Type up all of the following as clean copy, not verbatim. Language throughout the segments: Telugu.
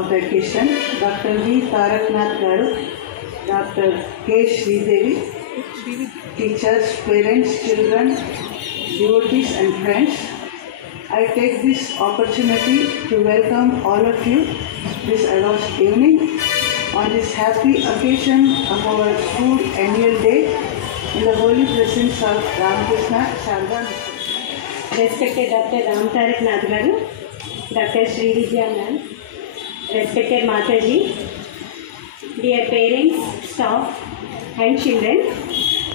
of the occasion, Dr. V. Taraknath Garu, Dr. K. Sridevi, teachers, parents, children, devotees and friends, I take this opportunity to welcome all of you this August evening on this happy occasion of our school annual day in the holy presence of Ramakrishna Sharda Mission. Respected Dr. Ram Taraknath Garu, Dr. Sri Vidya ma'am, respected Mataji, dear parents, staff and children,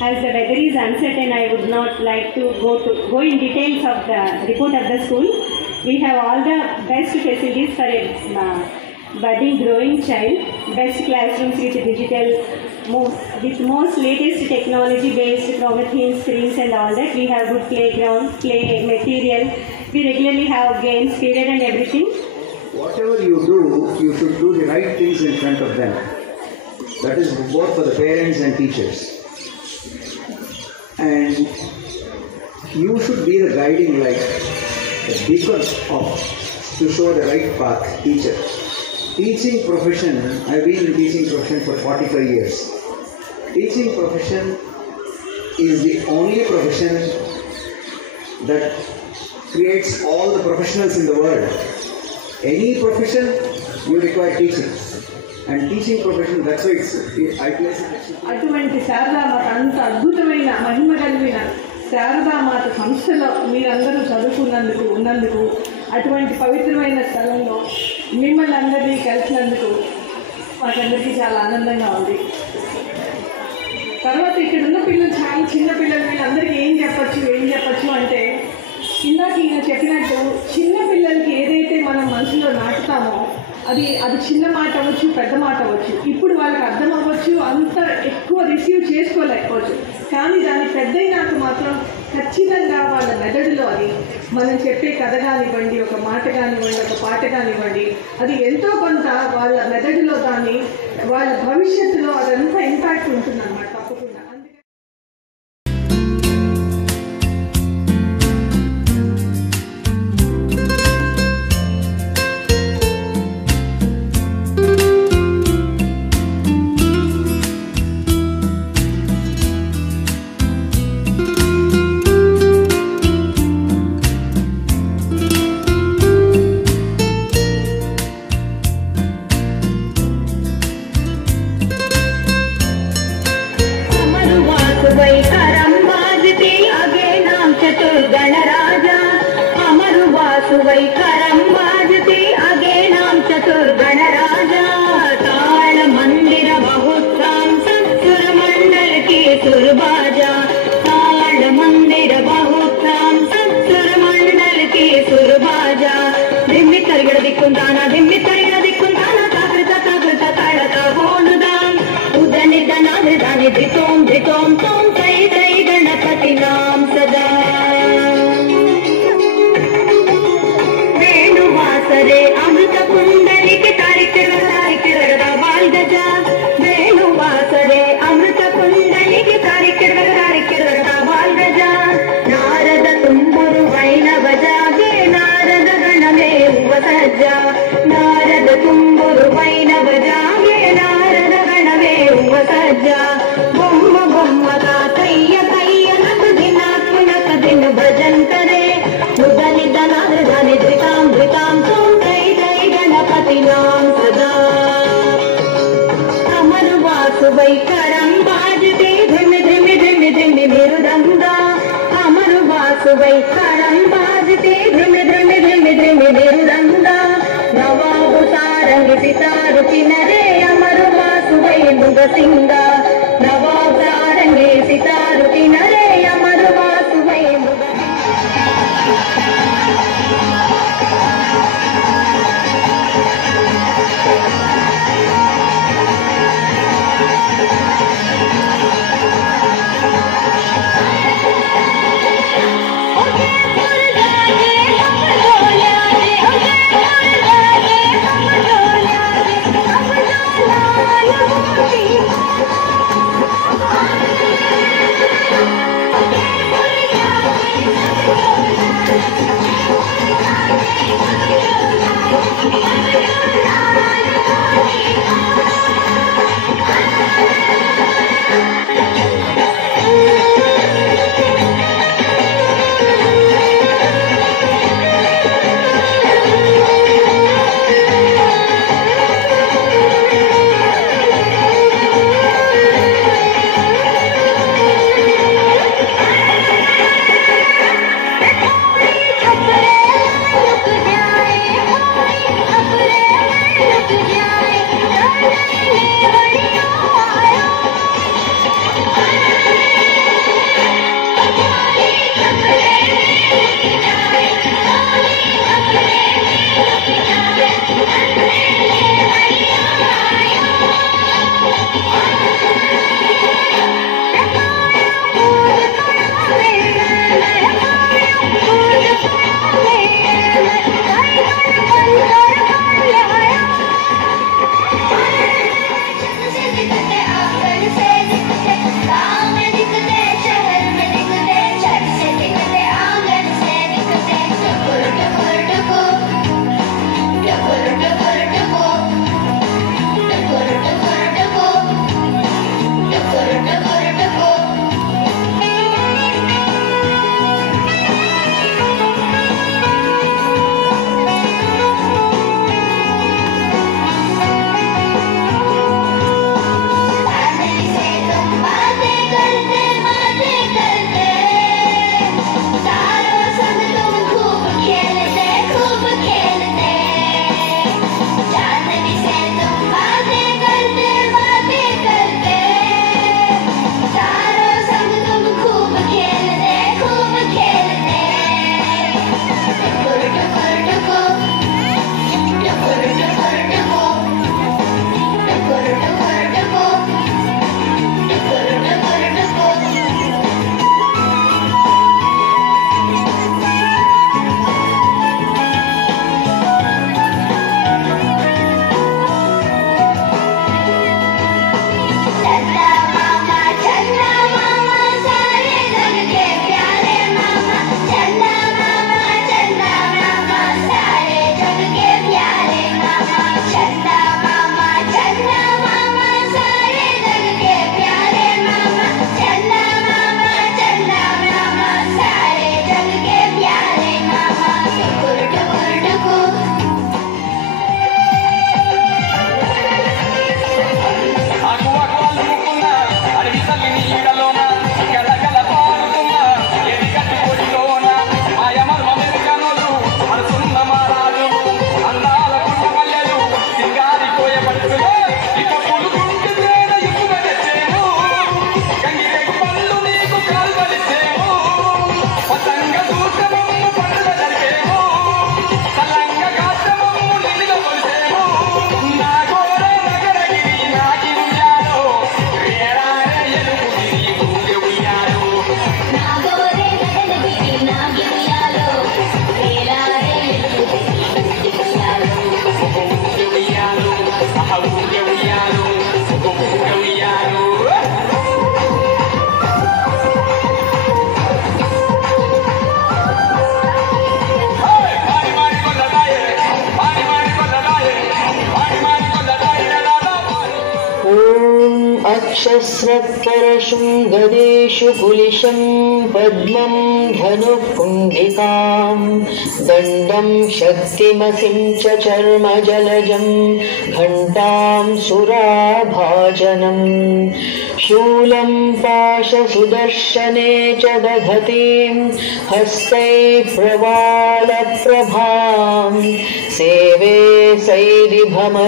as the weather is uncertain, I would not like to go in details of the report of the school. We have all the best facilities for a budding growing child, best classrooms with digital, with most latest technology based Promethean screens and all that. We have good playground, play material. We regularly have games, period and everything. Whatever you do, you should do the right things in front of them. That is both for the parents and teachers. And you should be the guiding light, the beacon to show the right path, teacher. Teaching profession, I've been in teaching profession for 45 years. Teaching profession is the only profession that creates all the professionals in the world. Any profession, you require teaching. And teaching profession, that's why I place it. అటువంటి శారదామాత అంత అద్భుతమైన మహిమ కలిగిన శారదామాత సంస్థలో మీరందరూ చదువుకున్నందుకు ఉన్నందుకు అటువంటి పవిత్రమైన స్థలంలో మిమ్మల్ని అందరినీ కలిసినందుకు మాకందరికీ చాలా ఆనందంగా ఉంది. తర్వాత ఇక్కడ ఉన్న పిల్లలు చాలా చిన్న పిల్లలు, వీళ్ళందరికీ ఏం చెప్పచ్చు అంటే ఇందాక ఈయన చెప్పినట్టు చిన్న పిల్లలకి ఏదైతే మనం మనసులో నాటుతామో అది చిన్న మాట అవ్వచ్చు, పెద్ద మాట అవ్వచ్చు. ఇప్పుడు వాళ్ళకి అర్థం అవ్వచ్చు, అంత ఎక్కువ రిసీవ్ చేసుకోలేకపోవచ్చు. కానీ దాని పెద్దయినాక మాత్రం ఖచ్చితంగా వాళ్ళ మెదడులో అది మనం చెప్పే కథ కానివ్వండి, ఒక మాట కానివ్వండి, ఒక పాట కానివ్వండి, అది ఎంతో కొంత వాళ్ళ మెదడులో దాన్ని వాళ్ళ భవిష్యత్తులో అదంతా ఇంపాక్ట్ ఉంటుందన్నమాట తప్పకుండా. Okay. वक्षस्रत्करशृङ्गदेषु कुलिशं पद्मं धनुःकुण्डिकां दण्डं शक्तिमसिं च चर्मजलजं घण्टां सुराभाजनं शूलं पाशसुदर्शने च दधतीं हस्तै प्रवालप्रभां सेवे सैरिभमर्दिनीमिह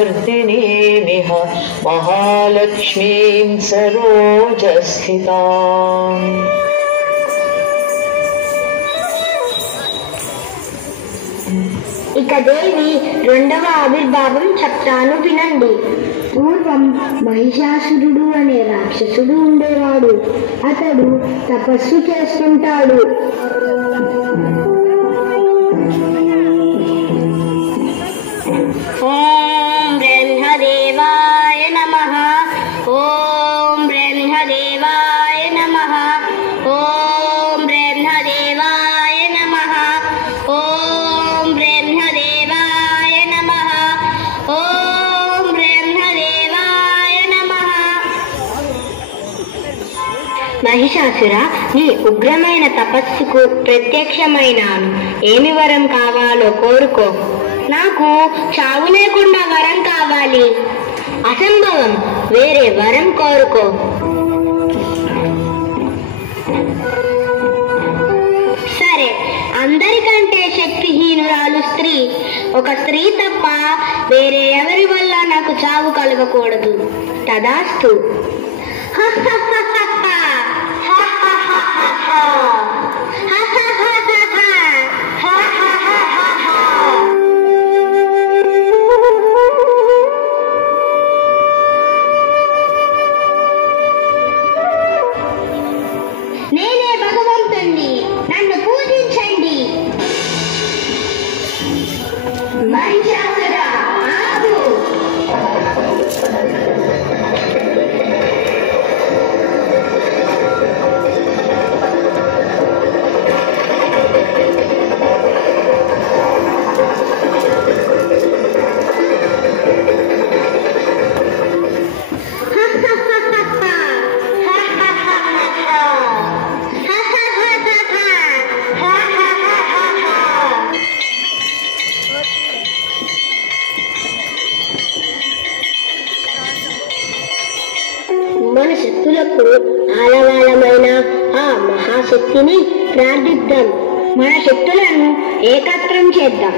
महालक्ष्मीं सरोजस्थिताम्। ఇక దేవి రెండవ ఆవిర్భావం చెప్తాను వినండి. పూర్వం మహిషాసురుడు అనే రాక్షసుడు ఉండేవాడు. అతడు తపస్సు చేస్తుంటాడు. ఓం బ్రహ్మదేవాయ నమః, ఓం బ్రహ్మదేవాయ నమః, ఓం బ్రహ్మదేవాయ నమః, ఓం బ్రహ్మదేవాయ నమః, ఓం బ్రహ్మదేవాయ నమః. మహిషాసుర, నీ ఉగ్రమైన తపస్సుకు ప్రత్యక్షమైనాను. ఏమి వరం కావాలో కోరుకో. నాకు చావు లేకుండా వరం కావాలి. అసంభవం, వేరే వరం కోరుకో. సరే, అందరికంటే శక్తిహీనురాలు స్త్రీ. ఒక స్త్రీ తప్ప వేరే ఎవరి వల్ల నాకు చావు కలగకూడదు. తదాస్తు. నేనే భగవంతుణ్ణి, నన్ను పూజించండి. మహిషాసుర, ఆగు. మన శక్తులకు ఆలవాలమైన ఆ మహాశక్తిని ప్రార్థిద్దాం. మన శక్తులను ఏకత్రం చేద్దాం.